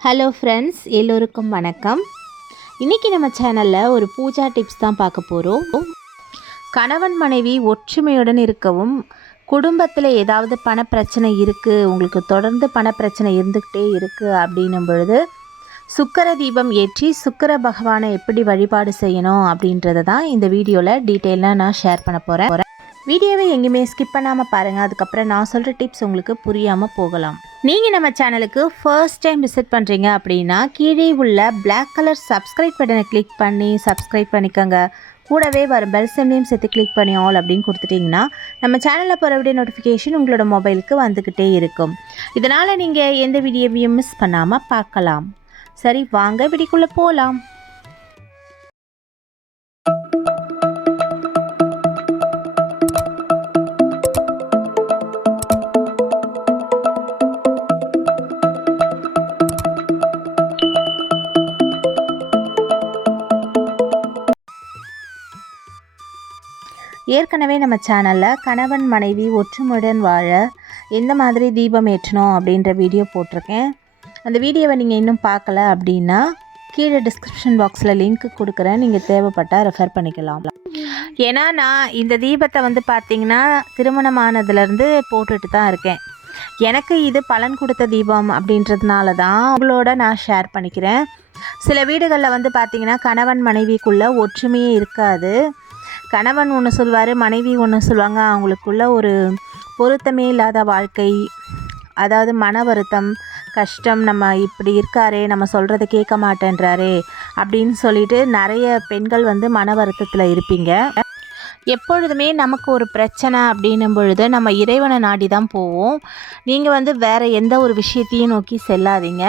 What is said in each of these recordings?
Hello friends எல்லோருக்கும் வணக்கம். இன்றைக்கி நம்ம சேனலில் ஒரு பூஜா டிப்ஸ் தான் பார்க்க போகிறோம் கணவன் மனைவி ஒற்றுமையுடன் இருக்கவும் குடும்பத்தில் ஏதாவது பணப்பிரச்சனை இருக்குது உங்களுக்கு தொடர்ந்து பணப்பிரச்சனை இருந்துக்கிட்டே இருக்குது அப்படின்னும் பொழுது சுக்கர தீபம் ஏற்றி சுக்கர பகவானை எப்படி வழிபாடு செய்யணும் அப்படின்றத தான் இந்த வீடியோவில் டீட்டெயிலாக நான் ஷேர் பண்ண போகிறேன் வீடியோவை எங்கேயுமே ஸ்கிப் பண்ணாமல் பாருங்கள் அதுக்கப்புறம் நான் சொல்கிற டிப்ஸ் உங்களுக்கு புரியாமல் போகலாம். நீங்கள் நம்ம சேனலுக்கு ஃபர்ஸ்ட் டைம் விசிட் பண்ணுறீங்க அப்படின்னா கீழே உள்ள பிளாக் கலர் சப்ஸ்கிரைப் பட்டனை கிளிக் பண்ணி சப்ஸ்கிரைப் பண்ணிக்கோங்க. கூடவே வர பெல் சிம்லையும் சேர்த்து கிளிக் பண்ணி ஆல் அப்படின்னு கொடுத்துட்டிங்கன்னா நம்ம சேனலில் போகிற நோட்டிஃபிகேஷன் உங்களோட மொபைலுக்கு வந்துக்கிட்டே இருக்கும். இதனால் நீங்கள் எந்த வீடியோவையும் மிஸ் பண்ணாமல் பார்க்கலாம். சரி வாங்க வீடிக்குள்ளே போகலாம் ஏற்கனவே நம்ம சேனலில் கணவன் மனைவி ஒற்றுமையுடன் வாழ எந்த மாதிரி தீபம் ஏற்றணும் அப்படின்ற வீடியோ போட்டிருக்கேன். அந்த வீடியோவை நீங்கள் இன்னும் பார்க்கல அப்படின்னா கீழே டிஸ்கிரிப்ஷன் பாக்ஸில் லிங்க் கொடுக்குறேன். நீங்கள் தேவைப்பட்டால் ரெஃபர் பண்ணிக்கலாம். ஏன்னா நான் இந்த தீபத்தை வந்து பார்த்தீங்கன்னா திருமணமானதுலேருந்து போட்டுட்டு தான் இருக்கேன். எனக்கு இது பலன் கொடுத்த தீபம் அப்படின்றதுனால தான் உங்களோட நான் ஷேர் பண்ணிக்கிறேன். சில வீடுகளில் வந்து பார்த்திங்கன்னா கணவன் மனைவிக்குள்ளே ஒற்றுமையே இருக்காது. கணவன் ஒன்று சொல்வார் மனைவி ஒன்று சொல்லுவாங்க. அவங்களுக்குள்ள ஒரு பொருத்தமே இல்லாத வாழ்க்கை. அதாவது மன வருத்தம் கஷ்டம் நம்ம இப்படி இருக்காரே நம்ம சொல்கிறத கேட்க மாட்டேன்றாரே அப்படின்னு சொல்லிட்டு நிறைய பெண்கள் வந்து மன வருத்தத்தில் இருப்பீங்க. எப்பொழுதுமே நமக்கு ஒரு பிரச்சனை அப்படின்னும் பொழுது நம்ம இறைவனை நாடி தான் போவோம். நீங்கள் வந்து வேறு எந்த ஒரு விஷயத்தையும் நோக்கி செல்லாதீங்க.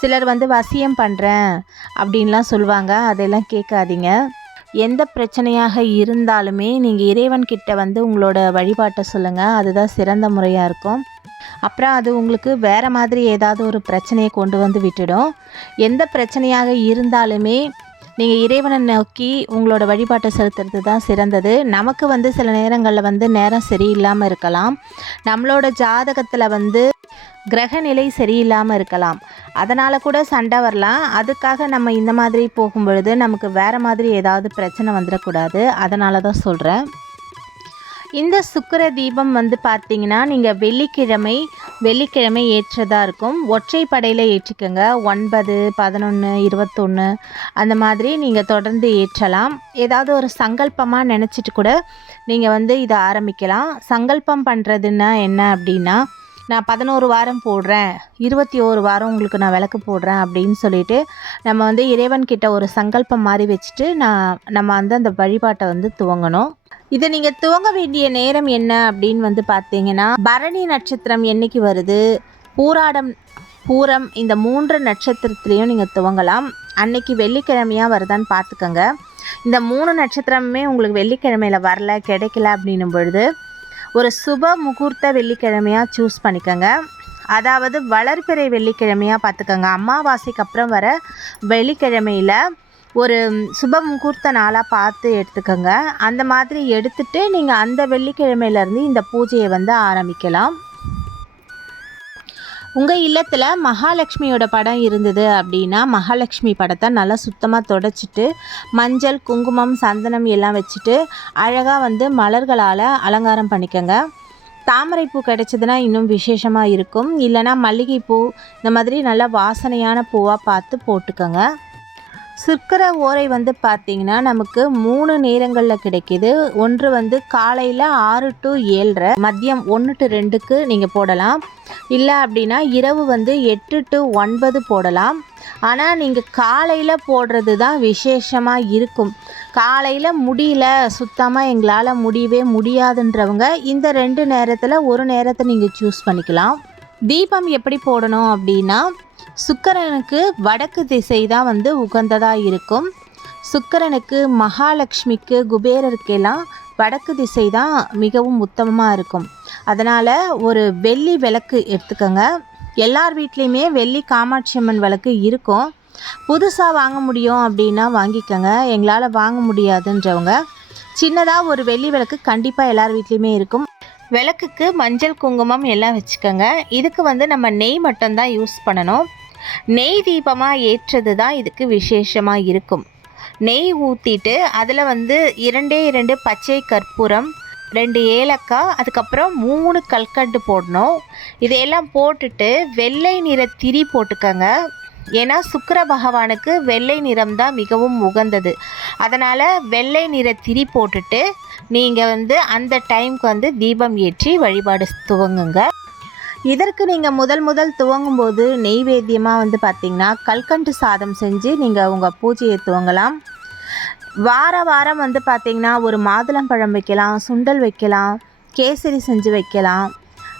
சிலர் வந்து வசியம் பண்ணுறேன் அப்படின்லாம் சொல்லுவாங்க. அதெல்லாம் கேட்காதீங்க. எந்த பிரச்சனையாக இருந்தாலுமே நீங்கள் இறைவன்கிட்ட வந்து உங்களோட வழிபாட்டை சொல்லுங்கள் அதுதான் சிறந்த முறையாக இருக்கும். அப்புறம் அது உங்களுக்கு வேறு மாதிரி ஏதாவது ஒரு பிரச்சனையை கொண்டு வந்து விட்டுடும். எந்த பிரச்சனையாக இருந்தாலுமே நீங்கள் இறைவனை நோக்கி உங்களோட வழிபாட்டை செலுத்துறது தான் சிறந்தது. நமக்கு வந்து சில நேரங்களில் வந்து நேரம் சரியில்லாமல் இருக்கலாம். நம்மளோட ஜாதகத்தில் வந்து கிரகநிலை சரியில்லாமல் இருக்கலாம். அதனால் கூட சண்டை வரலாம். அதுக்காக நம்ம இந்த மாதிரி போகும் பொழுது நமக்கு வேறு மாதிரி ஏதாவது பிரச்சனை வந்துடக்கூடாது. அதனால தான் சொல்கிறேன் இந்த சுக்கர தீபம் வந்து பார்த்தீங்கன்னா நீங்கள் வெள்ளிக்கிழமை வெள்ளிக்கிழமை ஏற்றதாக இருக்கும். ஒற்றை படையில் ஏற்றிக்கோங்க. ஒன்பது பதினொன்று இருபத்தொன்று அந்த மாதிரி நீங்கள் தொடர்ந்து ஏற்றலாம். ஏதாவது ஒரு சங்கல்பமாக நினச்சிட்டு கூட நீங்கள் வந்து இதை ஆரம்பிக்கலாம். சங்கல்பம் பண்ணுறதுன்னா என்ன அப்படின்னா நான் பதினோரு வாரம் போடுறேன். இருபத்தி ஓரு வாரம் உங்களுக்கு நான் விளக்கு போடுறேன் அப்படின்னு சொல்லிட்டு நம்ம வந்து இறைவன்கிட்ட ஒரு சங்கல்பம் மாதிரி வச்சுட்டு நான் நம்ம வந்து அந்த வழிபாட்டை வந்து துவங்கணும். இதை நீங்கள் துவங்க வேண்டிய நேரம் என்ன அப்படின்னு வந்து பார்த்தீங்கன்னா பரணி நட்சத்திரம் என்னைக்கு வருது? பூராடம் பூரம் இந்த மூன்று நட்சத்திரத்துலேயும் நீங்கள் துவங்கலாம். அன்னைக்கு வெள்ளிக்கிழமையாக வருதான்னு பார்த்துக்கோங்க. இந்த மூணு நட்சத்திரமுமே உங்களுக்கு வெள்ளிக்கிழமையில் வரல கிடைக்கல அப்படின்னும் பொழுது ஒரு சுப முகூர்த்த வெள்ளிக்கிழமையாக சூஸ் பண்ணிக்கோங்க. அதாவது வளர்பிறை வெள்ளிக்கிழமையாக பார்த்துக்கோங்க. அமாவாசைக்கு அப்புறம் வர வெள்ளிக்கிழமையில் ஒரு சுப முகூர்த்த நாளாக பார்த்து எடுத்துக்கோங்க. அந்த மாதிரி எடுத்துட்டு நீங்கள் அந்த வெள்ளிக்கிழமையிலேருந்து இந்த பூஜையை வந்து ஆரம்பிக்கலாம். உங்கள் இல்லத்தில் மகாலட்சுமியோட படம் இருந்தது அப்படின்னா மகாலட்சுமி படத்தை நல்லா சுத்தமாக தொடச்சிட்டு மஞ்சள் குங்குமம் சந்தனம் எல்லாம் வச்சுட்டு அழகாக வந்து மலர்களால் அலங்காரம் பண்ணிக்கோங்க. தாமரைப்பூ கிடைச்சதுன்னா இன்னும் விசேஷமாக இருக்கும். இல்லைனா மல்லிகைப்பூ இந்த மாதிரி நல்லா வாசனையான பூவாக பார்த்து போட்டுக்கோங்க. சிற்கிற ஓரை வந்து பார்த்திங்கன்னா நமக்கு மூணு நேரங்களில் கிடைக்கிது. ஒன்று வந்து காலையில் ஆறு டு ஏழரை மதியம் ஒன்று டு ரெண்டுக்கு நீங்கள் போடலாம். இல்லை அப்படின்னா இரவு வந்து எட்டு டு ஒன்பது போடலாம். ஆனால் நீங்கள் காலையில் போடுறது தான் விசேஷமாக இருக்கும். காலையில் முடியல சுத்தமாக எங்களால் முடியவே முடியாதுன்றவங்க இந்த ரெண்டு நேரத்தில் ஒரு நேரத்தை நீங்கள் சூஸ் பண்ணிக்கலாம். தீபம் எப்படி போடணும் அப்படின்னா சுக்கரனுக்கு வடக்கு திசை தான் வந்து உகந்ததாக இருக்கும். சுக்கரனுக்கு மகாலட்சுமிக்கு குபேரருக்கெல்லாம் வடக்கு திசை தான் மிகவும் உத்தமமாக இருக்கும். அதனால் ஒரு வெள்ளி விளக்கு எடுத்துக்கோங்க. எல்லார் வீட்லேயுமே வெள்ளி காமாட்சி அம்மன் விளக்கு இருக்கும். புதுசாக வாங்க முடியும் அப்படின்னா வாங்கிக்கோங்க. எங்களால் வாங்க முடியாதுன்றவங்க. சின்னதாக ஒரு வெள்ளி விளக்கு கண்டிப்பாக எல்லார் வீட்லேயுமே இருக்கும். விளக்குக்கு மஞ்சள் குங்குமம் எல்லாம் வச்சுக்கோங்க. இதுக்கு வந்து நம்ம நெய் மட்டும்தான் யூஸ் பண்ணணும். நெய் தீபமாக ஏற்றது தான் இதுக்கு விசேஷமாக இருக்கும். நெய் ஊற்றிட்டு அதில் வந்து இரண்டே இரண்டு பச்சை கற்பூரம் ரெண்டு ஏலக்காய் அதுக்கப்புறம் மூணு கல்கண்டு போடணும். இதையெல்லாம் போட்டுட்டு வெள்ளை நிற திரி போட்டுக்கங்க. ஏன்னா சுக்கிர பகவானுக்கு வெள்ளை நிறம் தான் மிகவும் உகந்தது. அதனால் வெள்ளை நிற திரி போட்டுட்டு நீங்கள் வந்து அந்த டைம்க்கு வந்து தீபம் ஏற்றி வழிபாடு துவங்குங்க. இதற்கு நீங்கள் முதல் முதல் துவங்கும்போது நெய்வேத்தியமாக வந்து பார்த்திங்கன்னா கல்கண்டு சாதம் செஞ்சு நீங்கள் உங்கள் பூஜையை துவங்கலாம். வார வாரம் வந்து பார்த்திங்கன்னா ஒரு மாதுளம்பழம் வைக்கலாம் சுண்டல் வைக்கலாம் கேசரி செஞ்சு வைக்கலாம்.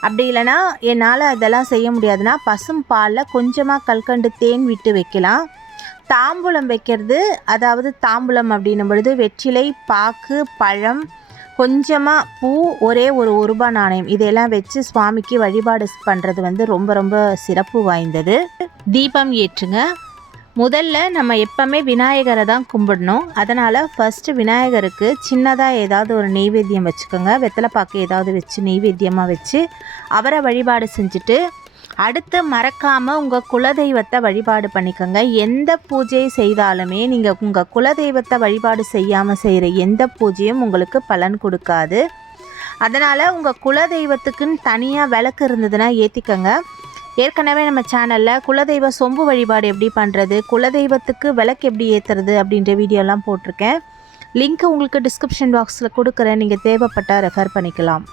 அப்படி இல்லைன்னா என்னால் அதெல்லாம் செய்ய முடியாதுன்னா பசும் பாலில் கொஞ்சமாக கல்கண்டு தேன் விட்டு வைக்கலாம். தாம்பூலம் வைக்கிறது அதாவது தாம்பூலம் அப்படின்னும் பொழுது வெற்றிலை பாக்கு பழம் கொஞ்சமாக பூ ஒரே ஒரு ஒரு ரூபாய் நாணயம். இதையெல்லாம் வச்சு சுவாமிக்கு வழிபாடு பண்ணுறது வந்து ரொம்ப ரொம்ப சிறப்பு வாய்ந்தது. தீபம் ஏற்றுங்க. முதல்ல நம்ம எப்போவுமே விநாயகரை தான் கும்பிடணும். அதனால் ஃபஸ்ட்டு விநாயகருக்கு சின்னதாக ஏதாவது ஒரு நெய்வேத்தியம் வச்சுக்கோங்க. வெத்தலைப்பாக்கு ஏதாவது வச்சு நெய்வேத்தியமாக வச்சு அவரை வழிபாடு செஞ்சுட்டு அடுத்து மறக்காமல் உங்கள் குலதெய்வத்தை வழிபாடு பண்ணிக்கோங்க. எந்த பூஜை செய்தாலுமே நீங்கள் உங்கள் குலதெய்வத்தை வழிபாடு செய்யாமல் செய்கிற எந்த பூஜையும் உங்களுக்கு பலன் கொடுக்காது. அதனால் உங்கள் குலதெய்வத்துக்குன்னு தனியாக விளக்கு இருந்ததுன்னா ஏற்றிக்கோங்க ஏற்கனவே நம்ம சேனலில் குலதெய்வ சொம்பு வழிபாடு எப்படி பண்ணுறது குலதெய்வத்துக்கு விளக்கு எப்படி ஏற்றுறது அப்படின்ற வீடியோலாம் போட்டிருக்கேன். லிங்க் உங்களுக்கு டிஸ்கிரிப்ஷன் பாக்ஸில் கொடுக்குறேன். நீங்கள் தேவைப்பட்டால் ரெஃபர் பண்ணிக்கலாம்.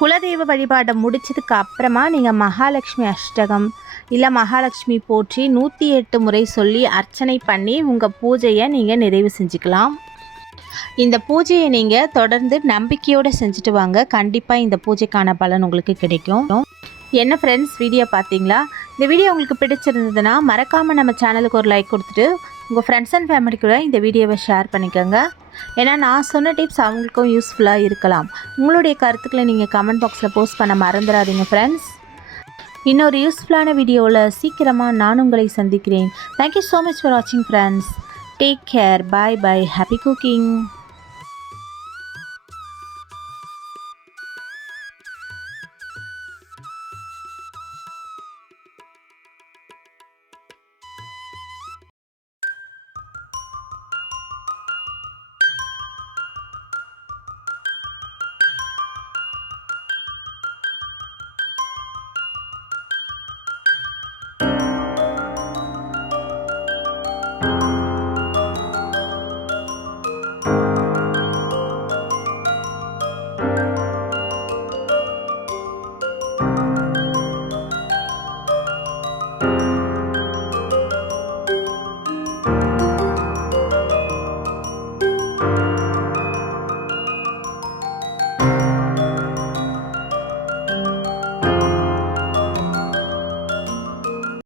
குலதெய்வ வழிபாடை முடிச்சதுக்கு அப்புறமா நீங்கள் மகாலட்சுமி அஷ்டகம் இல்லை மகாலட்சுமி போற்றி நூற்றி எட்டு முறை சொல்லி அர்ச்சனை பண்ணி உங்கள் பூஜையை நீங்கள் நிறைவு செஞ்சுக்கலாம். இந்த பூஜையை நீங்கள் தொடர்ந்து நம்பிக்கையோடு செஞ்சுட்டு வாங்க. கண்டிப்பாக இந்த பூஜைக்கான பலன் உங்களுக்கு கிடைக்கும். என்ன ஃப்ரெண்ட்ஸ் வீடியோ பார்த்தீங்களா? இந்த வீடியோ உங்களுக்கு பிடிச்சிருந்ததுன்னா மறக்காமல் நம்ம சேனலுக்கு ஒரு லைக் கொடுத்துட்டு உங்கள் ஃப்ரெண்ட்ஸ் அண்ட் ஃபேமிலி கூட இந்த வீடியோவை ஷேர் பண்ணிக்கோங்க. ஏன்னா நான் சொன்ன டிப்ஸ் அவங்களுக்கும் யூஸ்ஃபுல்லாக இருக்கலாம். உங்களுடைய கருத்துக்களை நீங்கள் கமெண்ட் பாக்ஸில் போஸ்ட் பண்ண மறந்துடாதீங்க ஃப்ரெண்ட்ஸ் இன்னொரு யூஸ்ஃபுல்லான வீடியோவில் சீக்கிரமாக நான் உங்களை சந்திக்கிறேன். Thank you so much for வாட்சிங் friends take care bye bye happy cooking